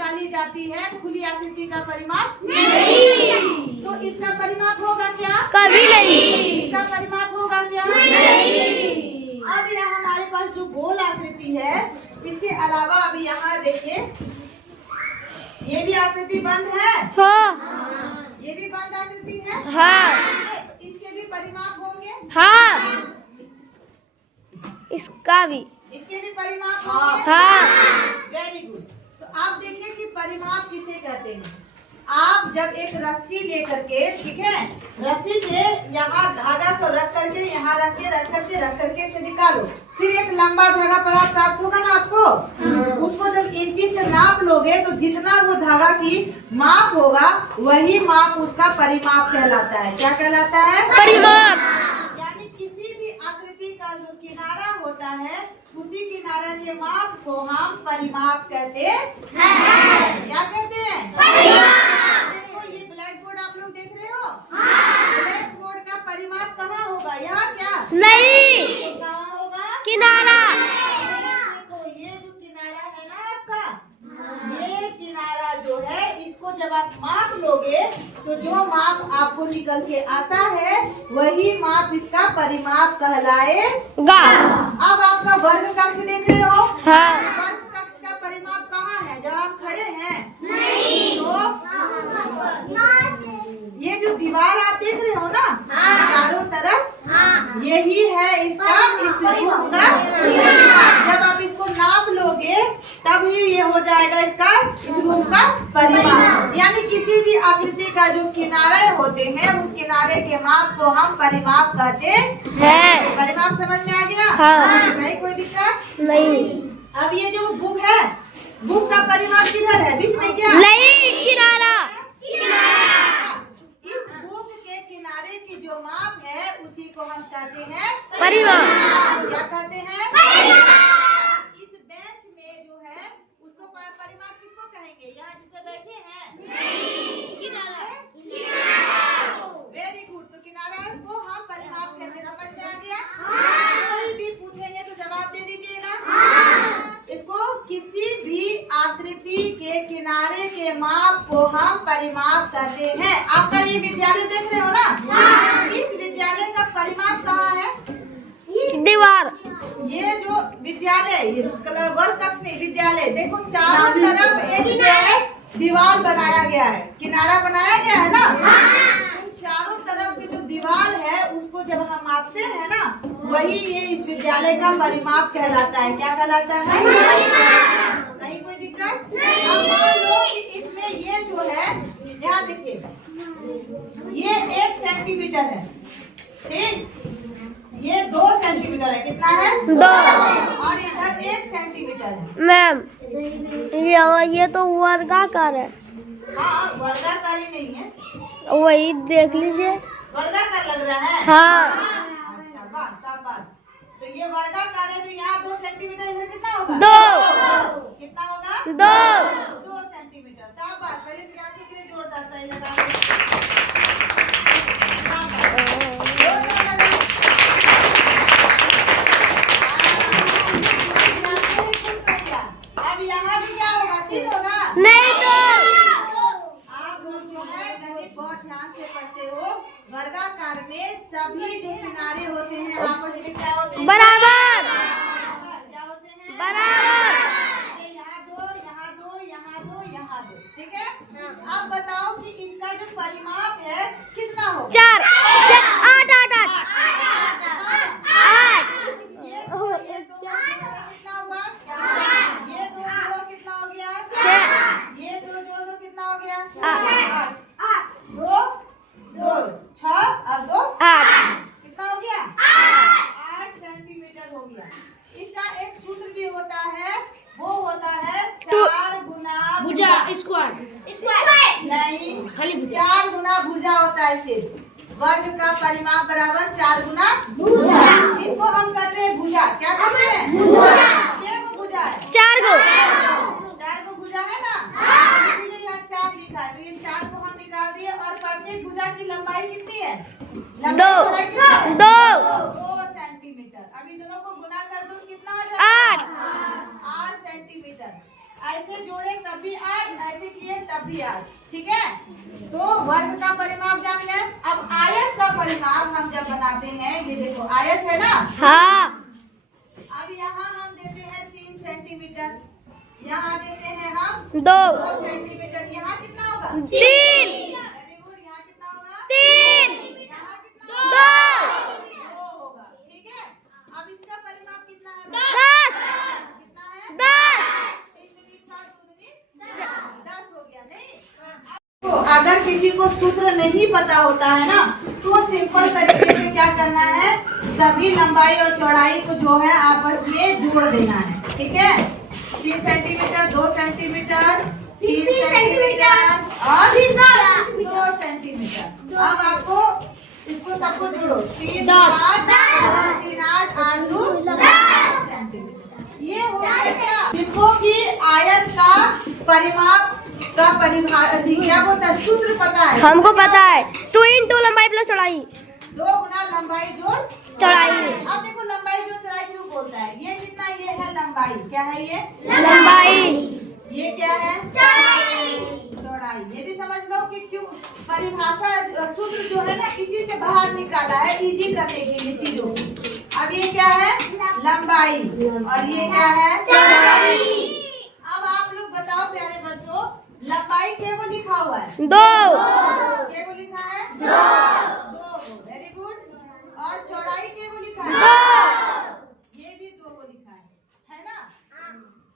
निकाली जाती है, खुली आकृति का परिमाप नहीं। तो इसका परिमाप होगा क्या? कभी नहीं। इसका परिमाप होगा क्या? नहीं। अब यहाँ हमारे पास जो गोल आकृति है, इसके अलावा अभी यहाँ देखिए, ये भी आकृति बंद है। हाँ। ये भी बंद आकृति है। हाँ। तो इसके भी परिमाप होंगे। हाँ। इसका भी, इसके भी परिमाप होंगे। हाँ। Very good. तो आप देखिए कि परिमाप किसे कहते हैं। आप जब एक रस्सी लेकर के, ठीक है, रस्सी से यहाँ धागा को रख करके, यहाँ रख करके इसे निकालो, फिर एक लंबा धागा प्राप्त होगा ना आपको। उसको जब इंची से नाप लोगे तो जितना वो धागा की माप होगा, वही माप उसका परिमाप कहलाता है। क्या कहलाता है? परिमाप। यानी किसी भी आकृति का जो किनारा होता है, उसी किनारे के माप को हम परिमाप कहते हैं। क्या कहते हैं? देखो ये ब्लैक बोर्ड आप लोग देख रहे हो। ब्लैक बोर्ड का परिमाप कहाँ होगा? यहाँ क्या? नहीं। कहाँ होगा? किनारा। देखो ये जो किनारा है ना आपका, ये किनारा जो है, इसको जब आप माप लोगे तो जो माप आपको निकल के आता है, वही माप इसका परिमाप कहलाएगा। अब आपका वर्ग कक्ष देख रहे हो। हाँ। वर्ग कक्ष का परिमाप कहाँ है? जब आप खड़े हैं नहीं। तो ये जो दीवार आप देख रहे हो ना, चारों तरफ, यही है इसका, इस रूम का। जब आप इसको नाप लोगे तब ही ये हो जाएगा इसका, इस रूम का परिमाप। यानी किसी भी आकृति का जो किनारे होते हैं, उस किनारे के माप को हम परिमाप कहते हैं। परिमाप समझ में आ गया? हाँ। नहीं कोई दिक्कत? नहीं। अब ये जो बुक है, बुक का परिमाप किधर है? बीच में क्या? नहीं, किनारा। इस बुक के किनारे की जो माप है, उसी को हम कहते हैं परिमाप। क्या कहते हैं? इस बेंच में जो है, उसको परिमाप किसको कहेंगे? यहाँ जिसपे बैठे हैं, किनारा। Very good. तो किनारा को हम परिमाप कहते हैं। समझ में आ गया? कोई भी पूछेंगे तो जवाब दे दीजिएगा। इसको किसी भी आकृति के किनारे के माप को हम परिमाप कहते हैं। आपका ये विद्यालय देख रहे हो ना, इस विद्यालय का परिमाप कहाँ है? दीवार। ये जो विद्यालय, ये वर्ग कक्ष नहीं, विद्यालय, देखो चारों तरफ एक जो है दीवार बनाया गया है, किनारा बनाया गया है ना। चारों तरफ की जो दीवार है, उसको जब हम मापते हैं ना, वही ये इस विद्यालय का परिमाप कहलाता है। क्या कहलाता है? नहीं कोई दिक्कत? अब मान लो कि इसमें ये जो है, यहाँ देखिए, ये 1 सेंटीमीटर है, ठीक, ये 2 सेंटीमीटर है। कितना है? 2। और इधर 1 सेंटीमीटर है। मैम ये तो वर्गाकार है। हाँ, वर्गाकार ही नहीं है, वही देख लीजिए। वर्गाकार लग रहा है। हाँ। अच्छा, बस शाबाश। तो ये वर्गाकार है, तो यहाँ 2 सेंटीमीटर, इधर कितना होगा? 2। कितना होगा? 2 सेंटीमीटर। शाबाश। पहले क्लास के लिए जोरदार ताली लगाओ। अब यहाँ भी क्या होगा? 3 होगा? नहीं, 2। आप लोग जो है गणित बहुत ध्यान से पढ़ते हो। वर्गाकार में सभी जो किनारे होते हैं आपस में क्या होते हैं? बराबर। क्या होते हैं? बराबर। यहाँ 2, यहाँ 2, यहाँ 2, यहाँ 2, ठीक है। अब बताओ कि इसका जो परिमाप है कितना होगा? 4, 8, 8, 8। ये दो कितना हुआ? 4। ये 2 जोड़ो कितना हो गया? 6। ये 2 जोड़ दो कितना हो गया? 8। 2, 2, 6 और 2, 8। कितना हो गया? 8 सेंटीमीटर हो गया। इसका एक सूत्र भी होता है, वो होता है 4 गुना भुजा स्क्वायर। नहीं, खाली 4 गुना भुजा होता है। सिर्फ वर्ग का परिमाप बराबर 4 गुना भुजा। इसको हम कहते हैं भुजा। क्या कहते हैं? कितने भुजा है? 4 गो। 4 गो भुजा है ना, इसीलिए यहाँ 4 लिखा है। तो ये 4 को हम निकाल दिए। और प्रत्येक भुजा की लंबाई कितनी है? 2 सेंटीमीटर। अभी दोनों को गुना कर दो, कितना हो जाएगा? 8 सेंटीमीटर। ऐसे जोड़े तब भी 8, ऐसे किए तब भी 8, ठीक है। तो वर्ग का परिमाप जान गए। अब आयत का परिमाप हम जब बनाते हैं, ये देखो आयत है ना। हाँ। अब यहाँ हम देते हैं 3 सेंटीमीटर, यहाँ देते हैं हम 2 सेंटीमीटर। यहाँ कितना होगा? 3। Very good. यहाँ कितना होगा? 3 यहाँ कितना 2 होगा? ठीक है। अब इसका परिमाप कितना है? 10 कितना है? 10 10 हो गया। नहीं तो अगर किसी को सूत्र नहीं पता होता है ना, तो सिंपल तरीके से क्या करना है, सभी लंबाई और चौड़ाई को जो है आपस में जोड़ देना है, ठीक है। 3 सेंटीमीटर, 2 सेंटीमीटर, 3 सेंटीमीटर और 2 सेंटीमीटर। अब आपको इसको सबको जोड़ो। 3 10 3 8 8 2 10 सेंटीमीटर। ये हो गया क्या? जिनको की आयत का परिमाप का क्या बोलता है, सूत्र पता है। हमको पता है 2 × लंबाई प्लस चौड़ाई 2 गुना लंबाई जोड़ चौड़ाई। अब देखो लंबाई जोड़ चौड़ाई क्यों बोलता है, ये कितना, ये है लंबाई, क्या है ये? लंबाई। ये क्या है? चौड़ाई। चौड़ाई। ये भी समझ लो कि क्यों परिभाषा सूत्र जो है ना, इसी से बाहर निकाला है इजी करने के लिए चीजों को। अब ये क्या है? लंबाई। और ये क्या है? चौड़ाई। अब आप लोग बताओ प्यारे बच्चों, लंबाई क्या को लिखा हुआ है? 2 क्या को लिखा है? 2। Very good. और चौड़ाई क्या को लिखा है? 2 ये भी 2 को लिखा है ना।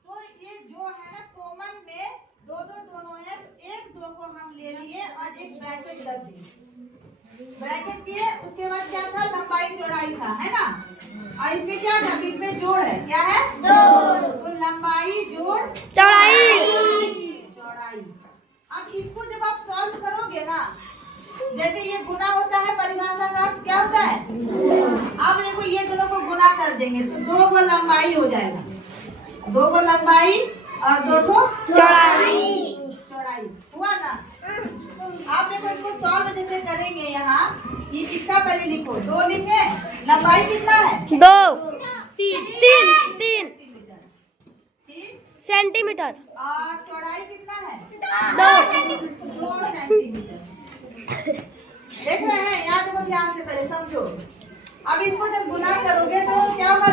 तो ये जो है ना कॉमन में 2 दोनों है, तो एक 2 को हम ले लिए और एक ब्रैकेट लग दिए। ब्रैकेट किए, उसके बाद क्या था? लंबाई चौड़ाई था, है ना। और इसमें क्या था? बीच में जोड़ है, क्या है? 2। तो लंबाई जोड़ चौड़ाई। अब इसको जब आप सॉल्व करोगे ना, जैसे ये गुना होता है, परिभाषा का क्या होता है? अब देखो ये दोनों को गुना कर देंगे तो 2 को लंबाई हो जाएगा, 2 को लंबाई और 2 को चौड़ाई। चौड़ाई हुआ ना। आप देखो इसको सॉल्व जैसे करेंगे, यहाँ ये किसका पहले लिखो, 2 लिखे, लंबाई कितना है? 2 3 सेंटीमीटर और चौड़ाई कितना है? 2 2 सेंटीमीटर। देख रहे हैं? यहाँ देखो ध्यान से पहले समझो। अब इसको जब गुना करोगे तो क्या होगा?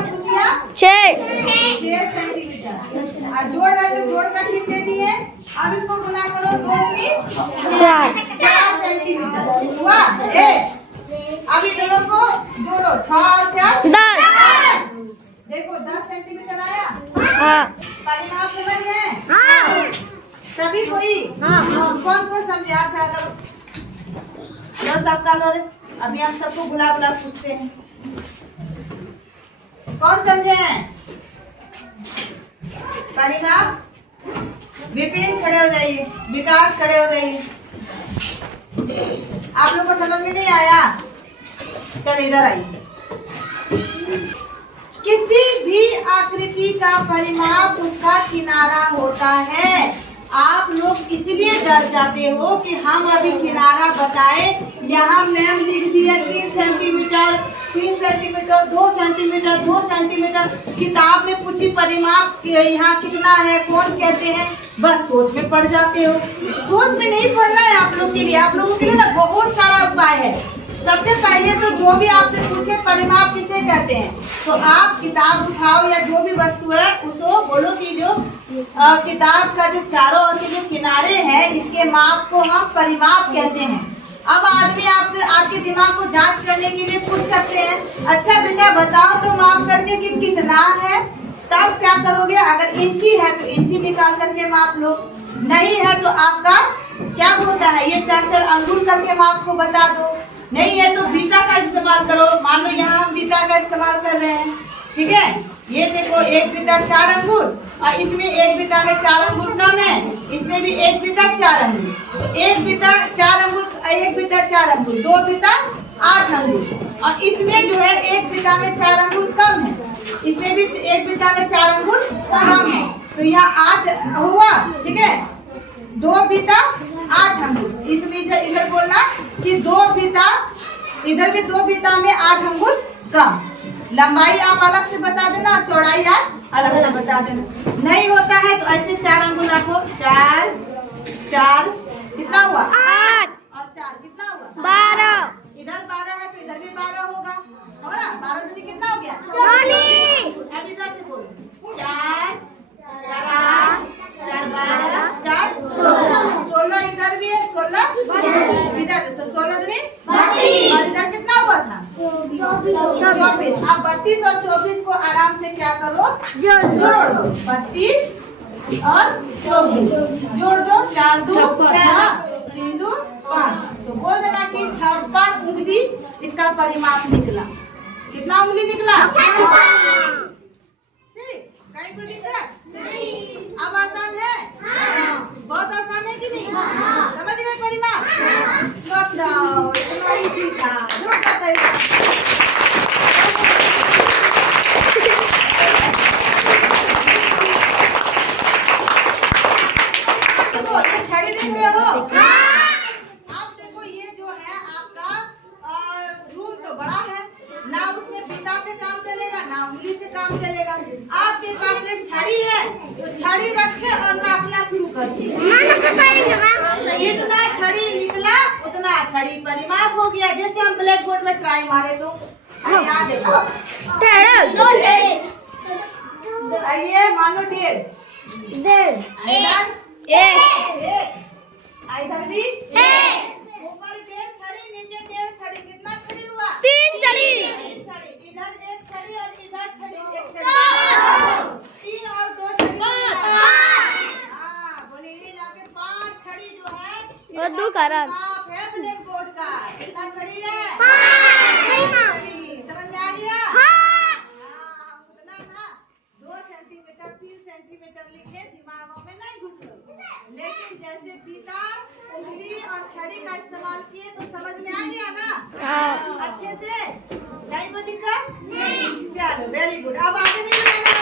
6 सेंटीमीटर। और जोड़ है तो जोड़ का चिन्ह दे दिए। अब इसको गुना करो, 2 दूनी 4 सेंटीमीटर हुआ। अब ये दोनों को जोड़ो, 6 और 4 10। देखो 10 सेंटीमीटर आया। हाँ। परिमाप समझ गए? हाँ। सभी कोई? कौन कौन समझे? हाथ खड़ा करो। सबका लो रे। अभी हम सबको बुला बुला पूछते हैं, कौन समझे हैं परिमाप? विपिन खड़े हो जाइए, विकास खड़े हो जाइए। आप लोग को समझ में नहीं आया? चल इधर आइए। किसी भी आकृति का परिमाप उसका किनारा होता है। आप लोग इसलिए डर जाते हो कि हम अभी किनारा बताए, यहाँ मैम लिख दिया 3 सेंटीमीटर, 3 सेंटीमीटर, 2 सेंटीमीटर, 2 सेंटीमीटर। किताब में पूछी परिमाप यहाँ कितना है, कौन कहते हैं, बस सोच में पड़ जाते हो। सोच में नहीं पड़ना है आप लोग के लिए। आप लोगों के लिए ना बहुत सारा उपाय है। सबसे पहले तो जो भी आपसे पूछे परिमाप किसे कहते हैं, तो आप किताब उठाओ या जो भी वस्तु है उसको बोलो कि जो किताब का जो चारों ओर के जो किनारे हैं, इसके माप को हम परिमाप कहते हैं। अब आदमी आपके दिमाग को जांच करने के लिए पूछ सकते हैं, अच्छा बेटा बताओ तो माप करके कि कितना है। तब क्या करोगे? अगर इंची है तो इंची निकाल करके माप लो, नहीं है तो आपका क्या बोलता है, ये 4 अंगुल करके माप को बता दो, नहीं है तो बीता का इस्तेमाल करो। मान लो यहाँ हम बीता का इस्तेमाल कर रहे हैं, ठीक है। ये देखो 1 बीता 4 अंगुल, और इसमें 1 बीता में 4 अंगुल कम है, इसमें भी 1 बीता 4 अंगुल। तो 1 बीता 4 अंगुल, 1 बीता 4 अंगुल, 2 बीता 8 अंगुल, और इसमें जो है 1 बीता में 4 अंगुल कम है, इसमें भी 1 बीता में 4 अंगुल कम है, तो यहाँ 8 हुआ, ठीक है। 2 बीता 8 अंगुल, इसमें इधर बोलना कि 2 बीता, इधर भी 2 बीता में 8 अंगुल कम। लंबाई आप अलग से बता देना और चौड़ाई आप अलग से बता देना। नहीं होता है तो ऐसे 4 अंगुल रखो। 4 4 कितना हुआ? 8 और 4 कितना हुआ? 12 इधर 12 है तो इधर भी 12 होगा, हो ना? 12 दूनी कितना हो गया? 24 अब इधर से बोलो। 4 4 8 4 12 4 16 इधर भी है 16 इधर तो 16 दूनी 32 और इधर कितना हुआ था? 24। अब 32 और 24 को आराम से क्या करो? जोड़ दो। 32 और 24 जोड़ दो। 4 2 6 3 2 5 तो बोल देना कि 56 उंगली इसका परिमाप निकला। कितना उंगली निकला? ठीक, कहीं कोई दिक्कत नहीं? अब आसान है? बहुत आसान है कि नहीं? समझ गए परिमाप? बताओ, इतना ही था। जो कहता है ये छड़ी देख रहे हो? आप देखो ये जो है आपका रूम तो बड़ा है, ना उसमें फीता से काम चलेगा ना उंगली से काम चलेगा। आपके पास एक छड़ी है तो छड़ी रखे और नापना शुरू कर दिए। जितना छड़ी निकला उतना छड़ी परिमाप हो गया। जैसे हम ब्लैक बोर्ड में ट्राई मारे तो यहाँ देखो आइए मानो 1.5 इधर भी ऊपर 1.5 छड़ी नीचे 1.5 छड़ी कितना छड़ी हुआ? 3 छड़ी इधर 1 छड़ी और इधर छड़ी 1 छड़ी 3 और 2 छड़ी बोले ये लाके 5 छड़ी जो है वो दो कारण है ब्लैक बोर्ड का। कितना छड़ी है? 5 छड़ी। समझ में आ गया? उतना था 2 सेंटीमीटर 3 सेंटीमीटर लिखे दिमागों में नहीं घुस रहा, लेकिन जैसे फीता उंगली और छड़ी का इस्तेमाल किए तो समझ में आ गया ना अच्छे से? नहीं कोई दिक्कत नहीं? चलो वेरी गुड। अब आगे नहीं बताना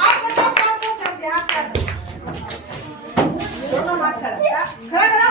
आप बताओ कौन कौन सा हाथ कर दोनों हाथ खड़ा खड़ा करो।